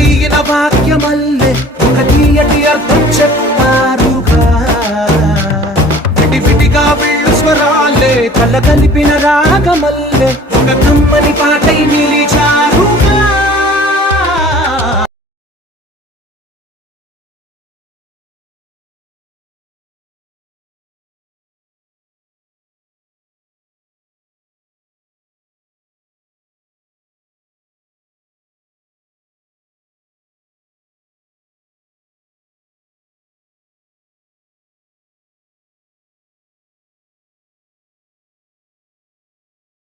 ఒకటైన వాక్యమల్లే ఒక తీయటి అర్థం చెప్పారుగా. విడివిడిగా వీళ్ళు స్వరాలే కల కలిపిన రాగమల్లే